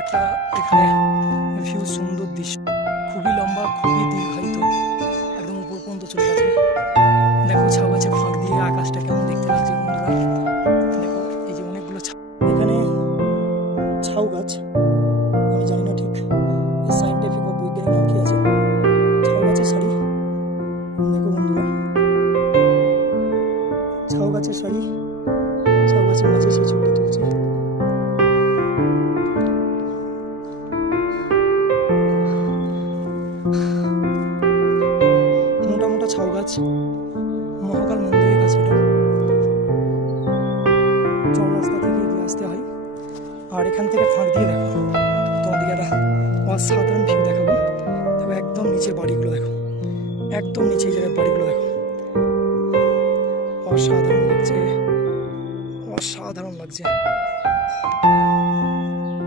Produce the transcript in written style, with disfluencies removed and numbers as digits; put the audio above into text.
একটা এখানে ভিউ, সুন্দর দৃশ্য, খুবই লম্বা, খুবই দীর্ঘায়িত, একদম উপর পর্যন্ত চলে গেছে। দেখো ঝাউ গাছের ফাঁক দিয়ে আকাশটা কেমন দেখতে লাগছে বন্ধুরা। দেখো এই যে অনেকগুলো এখানে ঝাউ গাছ, আমি জানি না ঠিক সায়েন্টিফিক বা বৈজ্ঞানিক নাম কি আছে। ঝাউ গাছের শাড়ি, দেখো বন্ধুরা, ঝাউ গাছের শাড়ি, ঝাউ গাছের মাঝে সেই ছবিটা তুলছে। মোটা মোটা ঝাউ গাছ, মহাকাল মন্দিরের কাছে এটা। চৌরাস্তা থেকে এগিয়ে আসতে হয়, আর এখান থেকে ফাঁক দিয়ে দেখো তোমাদেরকে একটা অসাধারণ ভিউ দেখাবো। দেখো একদম নিচে বাড়িগুলো, দেখো একদম নিচে এই জায়গায় বাড়িগুলো দেখো, অসাধারণ লাগছে, অসাধারণ লাগছে।